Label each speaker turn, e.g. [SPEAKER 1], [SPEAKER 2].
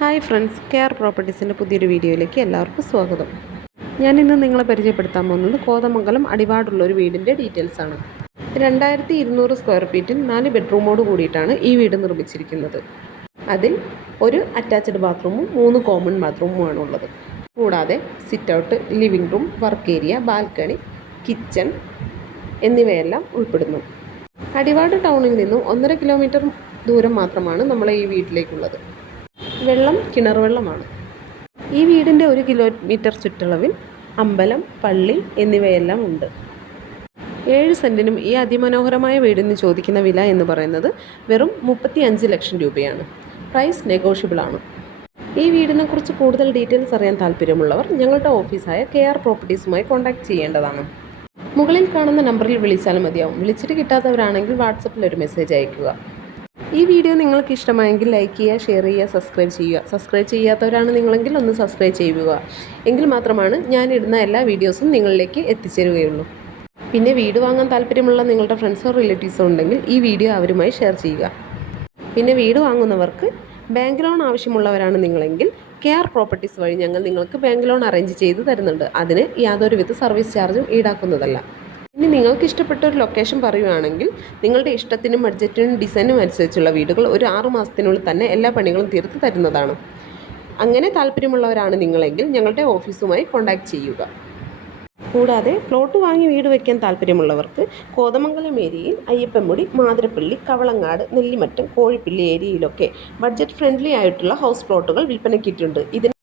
[SPEAKER 1] Hi friends care പ്രോപ്പർട്ടീസിന്റെ പുതിയൊരു വീഡിയോയിലേക്ക് എല്ലാവർക്കും സ്വാഗതം. ഞാനിന്ന് നിങ്ങളെ പരിചയപ്പെടുത്താൻ പോകുന്നത് കോതമംഗലം അടിവാടുള്ള ഒരു വീടിന്റെ ഡീറ്റെയിൽസ് ആണ് രണ്ടായിരത്തി ഇരുന്നൂറ് സ്ക്വയർ ഫീറ്റിൽ നാല് ബെഡ്റൂമോട് കൂടിയിട്ടാണ് ഈ വീട് നിർമ്മിച്ചിരിക്കുന്നത്. അതിൽ ഒരു അറ്റാച്ച്ഡ് ബാത്റൂമും മൂന്ന് കോമൺ ബാത്റൂമുമാണ് ഉള്ളത് കൂടാതെ sit out living room work area balcony kitchen എന്നിവയെല്ലാം ഉൾപ്പെടുന്നു. അടിവാട് ടൗണിൽ നിന്നും ഒന്നര കിലോമീറ്റർ ദൂരം മാത്രമാണ് നമ്മളെ ഈ വീട്ടിലേക്കുള്ളത്. വെള്ളം കിണർ വെള്ളമാണ് ഈ വീടിന്റെ ഒരു കിലോമീറ്റർ ചുറ്റളവിൽ അമ്പലം പള്ളി എന്നിവയെല്ലാം ഉണ്ട്. ഏഴ് സെന്റിനും ഈ അതിമനോഹരമായ വീടിന് ചോദിക്കുന്ന വില എന്ന് പറയുന്നത് വെറും മുപ്പത്തി അഞ്ച് ലക്ഷം രൂപയാണ്. പ്രൈസ് നെഗോഷ്യബിൾ ആണ്. ഈ വീടിനെക്കുറിച്ച് കൂടുതൽ ഡീറ്റെയിൽസ് അറിയാൻ താല്പര്യമുള്ളവർ ഞങ്ങളുടെ ഓഫീസായ കെ ആർ പ്രോപ്പർട്ടീസുമായി കോൺടാക്റ്റ് ചെയ്യേണ്ടതാണ്. മുകളിൽ കാണുന്ന നമ്പറിൽ വിളിച്ചാൽ മതിയാവും. വിളിച്ചിട്ട് കിട്ടാത്തവരാണെങ്കിൽ വാട്സപ്പിൽ ഒരു മെസ്സേജ് അയയ്ക്കുക. ഈ വീഡിയോ നിങ്ങൾക്ക് ഇഷ്ടമായെങ്കിൽ ലൈക്ക് ചെയ്യുക ഷെയർ ചെയ്യുക സബ്സ്ക്രൈബ് ചെയ്യുക. സബ്സ്ക്രൈബ് ചെയ്യാത്തവരാണ് നിങ്ങളെങ്കിൽ ഒന്ന് സബ്സ്ക്രൈബ് ചെയ്യുക. എങ്കിൽ മാത്രമാണ് ഞാനിടുന്ന എല്ലാ വീഡിയോസും നിങ്ങളിലേക്ക് എത്തിച്ചേരുകയുള്ളൂ. പിന്നെ വീട് വാങ്ങാൻ താല്പര്യമുള്ള നിങ്ങളുടെ ഫ്രണ്ട്സോ റിലേറ്റീവ്സോ ഉണ്ടെങ്കിൽ ഈ വീഡിയോ അവരുമായി ഷെയർ ചെയ്യുക. പിന്നെ വീട് വാങ്ങുന്നവർക്ക് ബാങ്ക് ലോൺ ആവശ്യമുള്ളവരാണ് നിങ്ങളെങ്കിൽ കെയർ പ്രോപ്പർട്ടീസ് വഴി ഞങ്ങൾ നിങ്ങൾക്ക് ബാങ്ക് ലോൺ അറേഞ്ച് ചെയ്ത് തരുന്നുണ്ട്. അതിന് യാതൊരുവിധ സർവീസ് ചാർജും ഈടാക്കുന്നതല്ല. ഇനി നിങ്ങൾക്ക് ഇഷ്ടപ്പെട്ട ഒരു ലൊക്കേഷൻ പറയുകയാണെങ്കിൽ നിങ്ങളുടെ ഇഷ്ടത്തിനും ബഡ്ജറ്റിനും ഡിസൈനും അനുസരിച്ചുള്ള വീടുകൾ ഒരു ആറു മാസത്തിനുള്ളിൽ തന്നെ എല്ലാ പണികളും തീർത്ത് തരുന്നതാണ്. അങ്ങനെ താല്പര്യമുള്ളവരാണ് നിങ്ങളെങ്കിൽ ഞങ്ങളുടെ ഓഫീസുമായി കോൺടാക്റ്റ് ചെയ്യുക. കൂടാതെ പ്ലോട്ട് വാങ്ങി വീട് വയ്ക്കാൻ താല്പര്യമുള്ളവർക്ക് കോതമംഗലം ഏരിയയിൽ അയ്യപ്പൻമുടി മാതിരപ്പള്ളി കവളങ്ങാട് നെല്ലിമറ്റം കോഴിപ്പള്ളി ഏരിയയിലൊക്കെ ബഡ്ജറ്റ് ഫ്രണ്ട്ലി ആയിട്ടുള്ള ഹൗസ് പ്ലോട്ടുകൾ വിൽപ്പനയ്ക്കിട്ടുണ്ട്. ഇതിന്